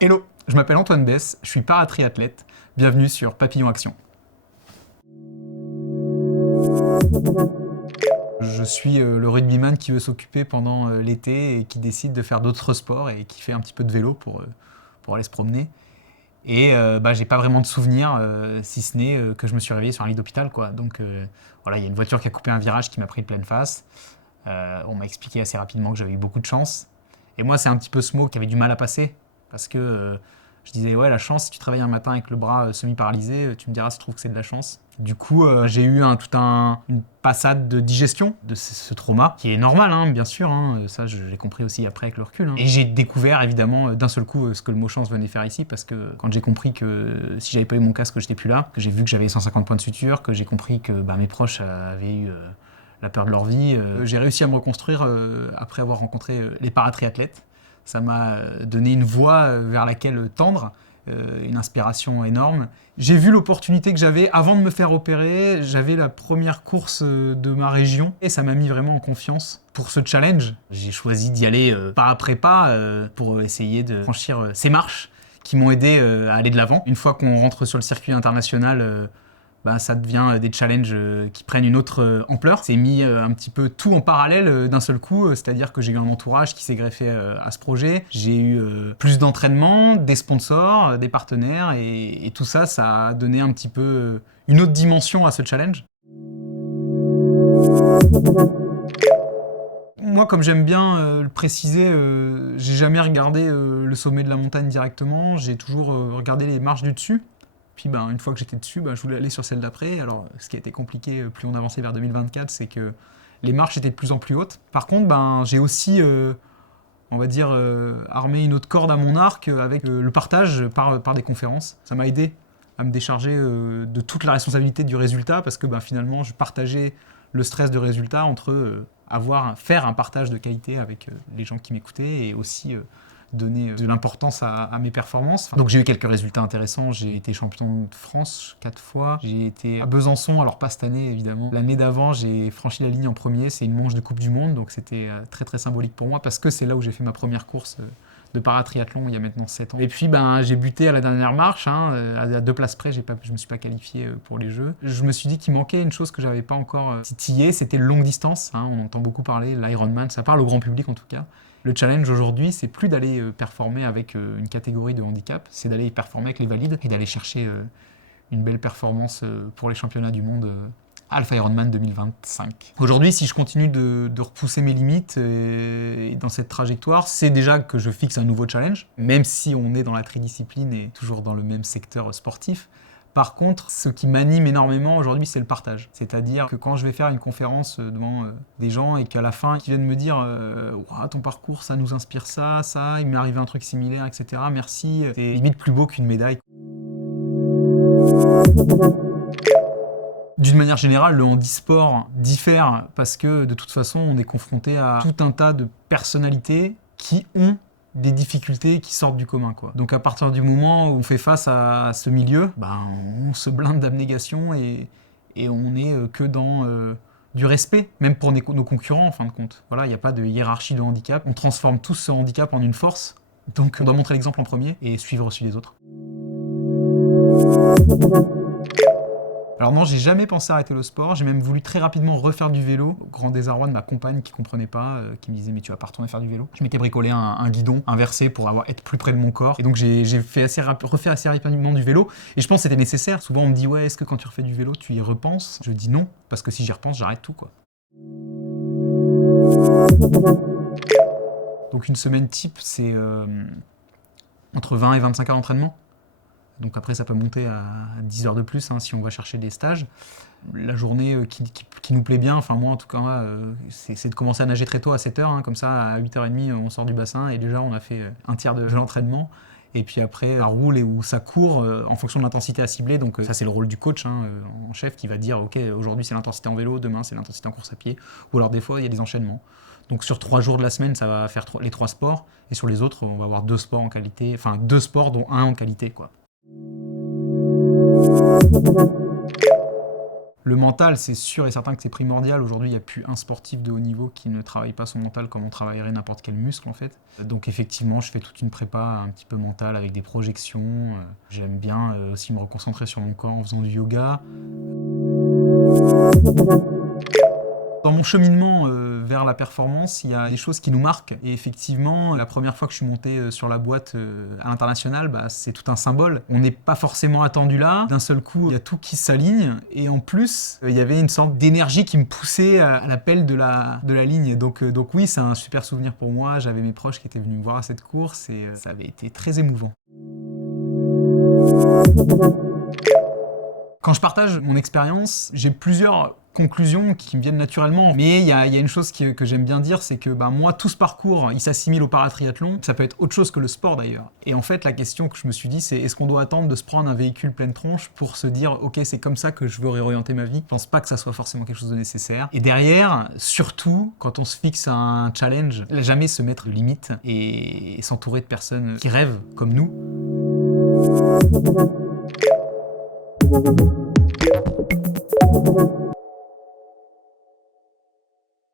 Hello, je m'appelle Antoine Besse, je suis paratriathlète. Bienvenue sur Papillon Action. Je suis le rugbyman qui veut s'occuper pendant l'été et qui décide de faire d'autres sports et qui fait un petit peu de vélo pour aller se promener. Et j'ai pas vraiment de souvenirs, si ce n'est que je me suis réveillé sur un lit d'hôpital, quoi. Donc voilà, il y a une voiture qui a coupé un virage qui m'a pris de pleine face. On m'a expliqué assez rapidement que j'avais eu beaucoup de chance. Et moi, c'est un petit peu ce mot qui avait du mal à passer. Parce que je disais, ouais, la chance, si tu travailles un matin avec le bras semi-paralysé, tu me diras si tu trouves que c'est de la chance. Du coup, j'ai eu une passade de digestion de ce trauma, qui est normal, hein, bien sûr, hein, ça je l'ai compris aussi après avec le recul. Hein. Et j'ai découvert évidemment d'un seul coup ce que le mot chance venait faire ici, parce que quand j'ai compris que si j'avais pas eu mon casque, j'étais plus là, que j'ai vu que j'avais 150 points de suture, que j'ai compris que mes proches avaient eu la peur de leur vie, j'ai réussi à me reconstruire après avoir rencontré les paratriathlètes. Ça m'a donné une voie vers laquelle tendre, une inspiration énorme. J'ai vu l'opportunité que j'avais avant de me faire opérer. J'avais la première course de ma région et ça m'a mis vraiment en confiance pour ce challenge. J'ai choisi d'y aller pas après pas pour essayer de franchir ces marches qui m'ont aidé à aller de l'avant. Une fois qu'on rentre sur le circuit international, ça devient des challenges qui prennent une autre ampleur. C'est mis un petit peu tout en parallèle d'un seul coup, c'est-à-dire que j'ai eu un entourage qui s'est greffé à ce projet. J'ai eu plus d'entraînement, des sponsors, des partenaires, et tout ça, ça a donné un petit peu une autre dimension à ce challenge. Moi, comme j'aime bien le préciser, j'ai jamais regardé le sommet de la montagne directement, j'ai toujours regardé les marches du dessus. Puis une fois que j'étais dessus, je voulais aller sur celle d'après. Alors ce qui a été compliqué plus on avançait vers 2024, c'est que les marches étaient de plus en plus hautes. Par contre, j'ai aussi, armé une autre corde à mon arc avec le partage par des conférences. Ça m'a aidé à me décharger de toute la responsabilité du résultat parce que finalement, je partageais le stress de résultat entre faire un partage de qualité avec les gens qui m'écoutaient et aussi donner de l'importance à mes performances. Donc j'ai eu quelques résultats intéressants. J'ai été champion de France 4 fois. J'ai été à Besançon, alors pas cette année évidemment. L'année d'avant, j'ai franchi la ligne en premier. C'est une manche de Coupe du Monde, donc c'était très très symbolique pour moi parce que c'est là où j'ai fait ma première course de paratriathlon il y a maintenant 7 ans. Et puis j'ai buté à la dernière marche, à 2 places près, je me suis pas qualifié pour les Jeux. Je me suis dit qu'il manquait une chose que j'avais pas encore titillé, c'était le longue distance. On entend beaucoup parler, l'Ironman, ça parle au grand public en tout cas. Le challenge aujourd'hui, c'est plus d'aller performer avec une catégorie de handicap, c'est d'aller performer avec les valides et d'aller chercher une belle performance pour les championnats du monde Alpha Ironman 2025. Aujourd'hui, si je continue de repousser mes limites et dans cette trajectoire, c'est déjà que je fixe un nouveau challenge, même si on est dans la tridiscipline et toujours dans le même secteur sportif. Par contre, ce qui m'anime énormément aujourd'hui, c'est le partage. C'est-à-dire que quand je vais faire une conférence devant des gens et qu'à la fin, ils viennent me dire wow, ton parcours, ça nous inspire ça, il m'est arrivé un truc similaire, etc. Merci. C'est limite plus beau qu'une médaille. D'une manière générale, le handisport diffère parce que de toute façon, on est confronté à tout un tas de personnalités qui ont des difficultés qui sortent du commun, quoi. Donc à partir du moment où on fait face à ce milieu, on se blinde d'abnégation et on n'est que dans du respect, même pour nos concurrents en fin de compte. Voilà, il n'y a pas de hiérarchie de handicap. On transforme tous ce handicap en une force. Donc on doit montrer l'exemple en premier et suivre aussi les autres. Alors non, j'ai jamais pensé à arrêter le sport, j'ai même voulu très rapidement refaire du vélo, au grand désarroi de ma compagne qui comprenait pas, qui me disait mais tu vas pas retourner faire du vélo. Je m'étais bricolé un guidon inversé pour être plus près de mon corps, et donc j'ai refait assez rapidement du vélo, et je pense que c'était nécessaire. Souvent on me dit ouais, est-ce que quand tu refais du vélo tu y repenses? Je dis non, parce que si j'y repense j'arrête tout, quoi. Donc une semaine type c'est entre 20 et 25 heures d'entraînement. Donc après, ça peut monter à 10 heures de plus si on va chercher des stages. La journée qui nous plaît bien, enfin moi en tout cas, c'est de commencer à nager très tôt à 7 heures. Comme ça, à 8h30, on sort du bassin et déjà on a fait un tiers de l'entraînement. Et puis après, ça roule ou ça court en fonction de l'intensité à cibler. Donc ça, c'est le rôle du coach en chef qui va dire « Ok, aujourd'hui c'est l'intensité en vélo, demain c'est l'intensité en course à pied. » Ou alors des fois, il y a des enchaînements. Donc sur 3 jours de la semaine, ça va faire les 3 sports. Et sur les autres, on va avoir 2 sports en qualité, enfin 2 sports dont 1 en qualité, quoi. Le mental, c'est sûr et certain que c'est primordial. Aujourd'hui, il n'y a plus un sportif de haut niveau qui ne travaille pas son mental comme on travaillerait n'importe quel muscle en fait. Donc effectivement, je fais toute une prépa un petit peu mentale avec des projections. J'aime bien aussi me reconcentrer sur mon corps en faisant du yoga. Dans mon cheminement vers la performance, il y a des choses qui nous marquent. Et effectivement, la première fois que je suis monté sur la boîte à l'international, c'est tout un symbole. On n'est pas forcément attendu là. D'un seul coup, il y a tout qui s'aligne. Et en plus, il y avait une sorte d'énergie qui me poussait à l'appel de la ligne. Donc oui, c'est un super souvenir pour moi. J'avais mes proches qui étaient venus me voir à cette course et ça avait été très émouvant. Quand je partage mon expérience, j'ai plusieurs conclusions qui me viennent naturellement. Mais il y a une chose que j'aime bien dire, c'est que moi, tout ce parcours, il s'assimile au paratriathlon. Ça peut être autre chose que le sport d'ailleurs. Et en fait, la question que je me suis dit, c'est est-ce qu'on doit attendre de se prendre un véhicule pleine tronche pour se dire, ok, c'est comme ça que je veux réorienter ma vie. Je pense pas que ça soit forcément quelque chose de nécessaire. Et derrière, surtout, quand on se fixe un challenge, jamais se mettre de limites et s'entourer de personnes qui rêvent comme nous.